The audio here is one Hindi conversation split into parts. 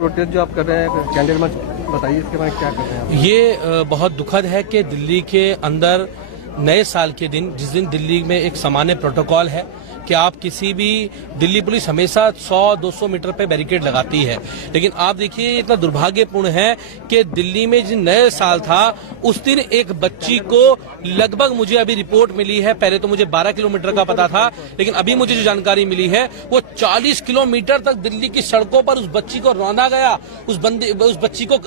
प्रोटेस्ट जो आप कर रहे हैं कैंडल मार्च, बताइए इसके बारे में क्या कर रहे हैं आप? ये बहुत दुखद है कि दिल्ली के अंदर नए साल के दिन, जिस दिन दिल्ली में एक सामान्य प्रोटोकॉल है कि आप किसी भी, दिल्ली पुलिस हमेशा 100-200 मीटर पे बैरिकेड लगाती है, लेकिन आप देखिए इतना दुर्भाग्यपूर्ण है कि दिल्ली में जिस नए साल था उस दिन एक बच्ची को लगभग, मुझे अभी रिपोर्ट मिली है, पहले तो मुझे 12 किलोमीटर का पता था, लेकिन अभी मुझे जो जानकारी मिली है वो 40 किलोमीटर तक दिल्ली की सड़कों पर उस बच्ची को रौंदा गया, उस बच्ची को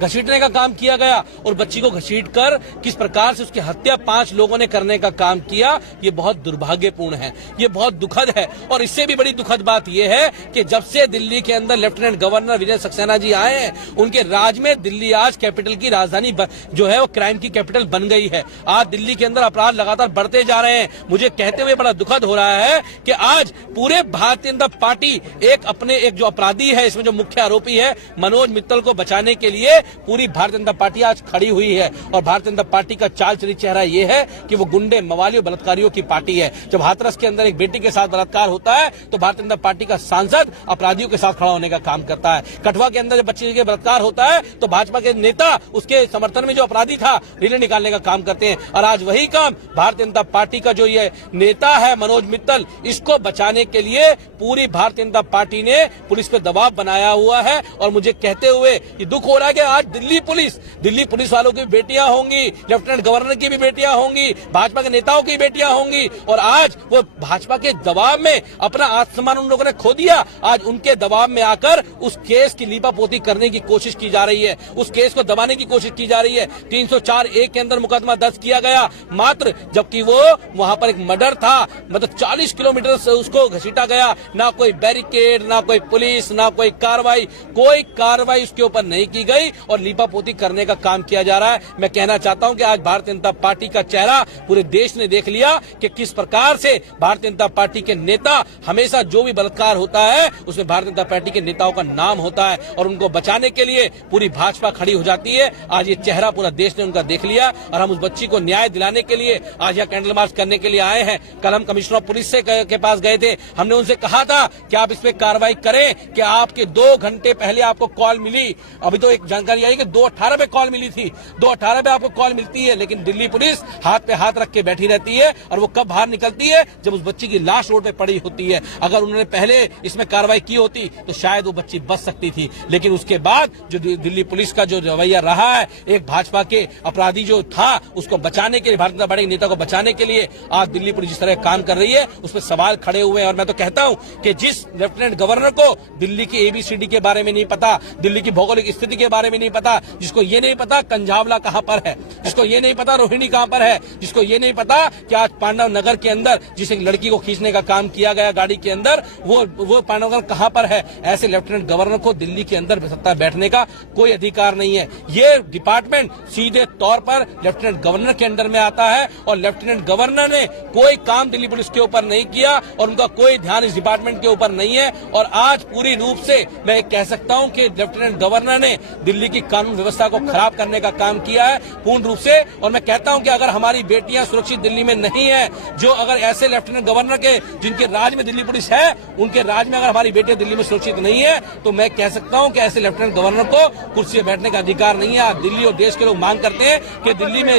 घसीटने का काम किया गया और बच्ची को घसीट कर किस प्रकार से उसकी हत्या 5 लोगों ने करने का काम किया। ये बहुत दुर्भाग्यपूर्ण है, ये बहुत दुखद है। और इससे भी बड़ी दुखद बात यह है कि जब से दिल्ली के अंदर लेफ्टिनेंट गवर्नर विजय सक्सेना जी आए हैं, उनके राज में दिल्ली आज कैपिटल की राजधानी जो है वो क्राइम की कैपिटल बन गई है। आज दिल्ली के अंदर अपराध लगातार बढ़ते जा रहे हैं। मुझे कहते हुए बड़ा दुखद हो रहा है कि आज पूरे भारतीय जनता पार्टी एक जो अपराधी है, इसमें जो मुख्य आरोपी है मनोज मित्तल को बचाने के लिए पूरी भारतीय जनता पार्टी आज खड़ी हुई है। और भारतीय जनता पार्टी का चाल चली चेहरा यह है कि वो गुंडे, मवाली और बलात्कारियों की पार्टी है। जब हाथरस के अंदर एक बेटी के साथ बलात्कार होता है तो भारतीय जनता पार्टी का सांसद अपराधियों के साथ खड़ा होने का काम करता है। कठुआ के अंदर जब बच्चे के बलात्कार होता है तो भाजपा के नेता उसके समर्थन में जो अपराधी था रैली निकालने का काम करते हैं। और आज वही काम भारतीय जनता पार्टी का जो ये नेता है मनोज मित्तल, इसको बचाने के लिए पूरी भारतीय जनता पार्टी ने पुलिस पे दबाव बनाया हुआ है। और मुझे कहते हुए ये दुख हो रहा है कि आज दिल्ली पुलिस वालों की बेटियां होंगी, लेफ्टिनेंट गवर्नर की भी बेटियां होंगी, भाजपा के नेताओं की बेटियां होंगी, और आज वो भाजपा के दबाव में अपना आत्मसम्मान उन लोगों ने खो दिया। आज उनके दबाव में आकर उस केस की लीपापोती करने की कोशिश की जा रही है, उस केस को दबाने की कोशिश की जा रही है। 304(a) के अंदर मुकदमा दर्ज किया गया मात्र, जबकि वो वहां पर एक मर्डर था, मतलब 40 किलोमीटर से उसको घसीटा गया। ना कोई बैरिकेड, ना कोई पुलिस, ना कोई कार्रवाई उसके ऊपर नहीं की गई और लीपापोती करने का काम किया जा रहा है। मैं कहना चाहता हूं कि आज भारतीय जनता पार्टी का चेहरा पूरे देश ने देख लिया कि किस प्रकार से भारतीय जनता पार्टी के नेता, हमेशा जो भी बलात्कार होता है उसमें भारतीय जनता पार्टी के नेताओं का नाम होता है और उनको बचाने के लिए पूरी भाजपा खड़ी हो जाती है। आज ये चेहरा पूरा देश ने उनका देख लिया और हम उस बच्ची को न्याय दिलाने के लिए आज यहाँ कैंडल मार्च करने के लिए आए हैं। कल हम कमिश्नर ऑफ पुलिस के पास गए थे, हमने उनसे कहा था कि आप इस पे कार्रवाई करें कि आपके 2 घंटे पहले आपको कॉल मिली। अभी तो एक जानकारी आई कि 2:18 पे कॉल मिली थी, 2:18 पे आपको कॉल मिलती है, लेकिन दिल्ली पुलिस हाथ पे हाथ रख के बैठी रहती है और वो कब बाहर निकलती है, जब उस बच्ची की लाश रोड पे पड़ी होती है। अगर उन्होंने पहले इसमें कार्रवाई की होती तो शायद वो बच्ची बच सकती थी, लेकिन उसके बाद जो दिल्ली पुलिस का जो रवैया रहा है, एक भाजपा के अपराधी जो था उसको बचाने के लिए, भारतीय जनता पार्टी के नेता को बचाने के लिए आज दिल्ली पुलिस जिस तरह काम कर रही है उस पर सवाल खड़े हुए हैं। और मैं तो कहता हूं कि जिस लेफ्टिनेंट गवर्नर को दिल्ली की ABCD के बारे में नहीं पता, दिल्ली की भौगोलिक स्थिति के बारे में नहीं पता, जिसको ये नहीं पता कंझावला कहां पर है, जिसको ये नहीं पता रोहिणी कहां पर है, जिसको ये नहीं पता कि आज पांडव नगर के अंदर जिस एक लड़की को खींचने का काम किया गया गाड़ी के अंदर, वो पांडव नगर कहां पर है, ऐसे लेफ्टिनेंट गवर्नर को दिल्ली के अंदर सत्ता बैठने का कोई अधिकार नहीं है। ये डिपार्टमेंट सीधे तौर पर लेफ्टिनेंट गवर्नर के अंडर में आता है और लेफ्टिनेंट गवर्नर ने कोई काम दिल्ली पुलिस के ऊपर नहीं किया और उनका कोई ध्यान इस डिपार्टमेंट के ऊपर नहीं है। और आज पूरी रूप से मैं कह सकता हूं कि लेफ्टिनेंट गवर्नर ने दिल्ली की कानून व्यवस्था को खराब करने का काम किया है पूर्ण रूप से। और मैं कहता हूं कि अगर हमारी बेटियां सुरक्षित दिल्ली में नहीं है, जो अगर ऐसे लेफ्टिनेंट गवर्नर के जिनके राज में दिल्ली पुलिस है, उनके राज में अगर हमारी बेटियां दिल्ली में सुरक्षित नहीं है, तो मैं कह सकता हूं कि ऐसे लेफ्टिनेंट गवर्नर को कुर्सी पर बैठने का अधिकार नहीं है। आज दिल्ली और देश के लोग मांग करते हैं कि दिल्ली में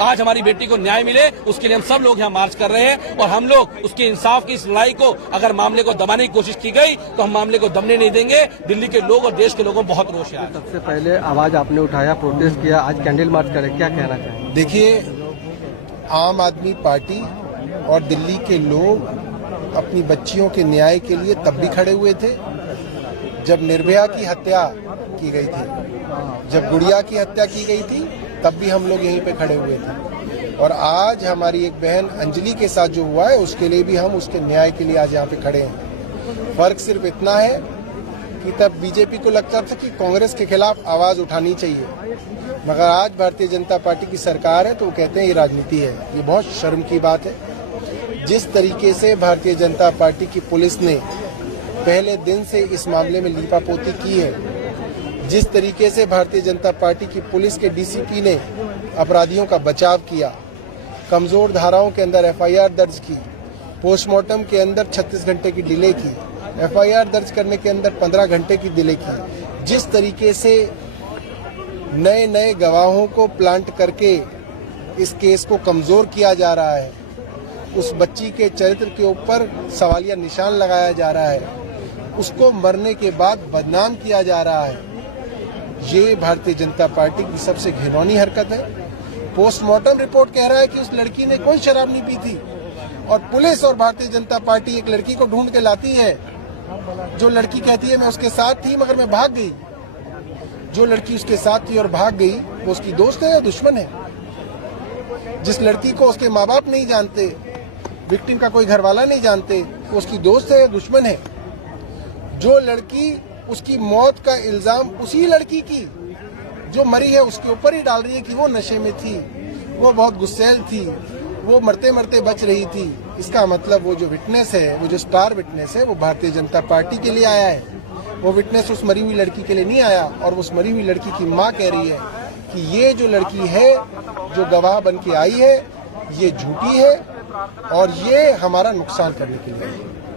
आज हमारी बेटी को न्याय मिले, उसके लिए हम सब लोग यहाँ मार्च कर रहे हैं और हम लोग उसके इंसाफ की इस लड़ाई को, अगर मामले को दबाने की कोशिश की गई तो हम मामले को दबने नहीं देंगे। दिल्ली के लोग और देश के लोगों में बहुत रोष है। सबसे पहले आवाज आपने उठाया, प्रोटेस्ट किया, आज कैंडल मार्च करे, क्या कहना चाहिए? देखिए, आम आदमी पार्टी और दिल्ली के लोग अपनी बच्चियों के न्याय के लिए तब भी खड़े हुए थे जब निर्भया की हत्या की गई थी, जब गुड़िया की हत्या की गई थी, तब भी हम लोग यहीं पे खड़े हुए थे। और आज हमारी एक बहन अंजलि के साथ जो हुआ है उसके लिए भी हम उसके न्याय के लिए आज यहाँ पे खड़े हैं। फर्क सिर्फ इतना है कि तब बीजेपी को लगता था कि कांग्रेस के खिलाफ आवाज उठानी चाहिए, मगर आज भारतीय जनता पार्टी की सरकार है तो वो कहते हैं ये राजनीति है। ये बहुत शर्म की बात है। जिस तरीके से भारतीय जनता पार्टी की पुलिस ने पहले दिन से इस मामले में लीपापोती की है, जिस तरीके से भारतीय जनता पार्टी की पुलिस के DCP ने अपराधियों का बचाव किया, कमजोर धाराओं के अंदर FIR दर्ज की, पोस्टमार्टम के अंदर 36 घंटे की डिले की, FIR दर्ज करने के अंदर 15 घंटे की डिले की, जिस तरीके से नए नए गवाहों को प्लांट करके इस केस को कमजोर किया जा रहा है, उस बच्ची के चरित्र के ऊपर सवालिया निशान लगाया जा रहा है, उसको मरने के बाद बदनाम किया जा रहा है, ये भारतीय जनता पार्टी की सबसे घिनौनी हरकत है। पोस्टमार्टम रिपोर्ट कह रहा है कि उस लड़की ने कोई शराब नहीं पी थी, और पुलिस और भारतीय जनता पार्टी एक लड़की को ढूंढ के लाती है, जो लड़की कहती है मैं उसके साथ थी मगर मैं भाग गई। जो लड़की उसके साथ थी और भाग गई वो उसकी दोस्त है या दुश्मन है? जिस लड़की को उसके माँ बाप नहीं जानते, विक्टिम का कोई घर वाला नहीं जानते, वो उसकी दोस्त है या दुश्मन है? जो लड़की उसकी मौत का इल्जाम उसी लड़की की जो मरी है उसके ऊपर ही डाल रही है कि वो नशे में थी, वो बहुत गुस्सैल थी, वो मरते मरते बच रही थी, इसका मतलब वो जो विटनेस है, वो जो स्टार विटनेस है, वो भारतीय जनता पार्टी के लिए आया है। वो विटनेस उस मरी हुई लड़की के लिए नहीं आया। और उस मरी हुई लड़की की माँ कह रही है कि ये जो लड़की है जो गवाह बन के आई है ये झूठी है और ये हमारा नुकसान करने के लिए आई है।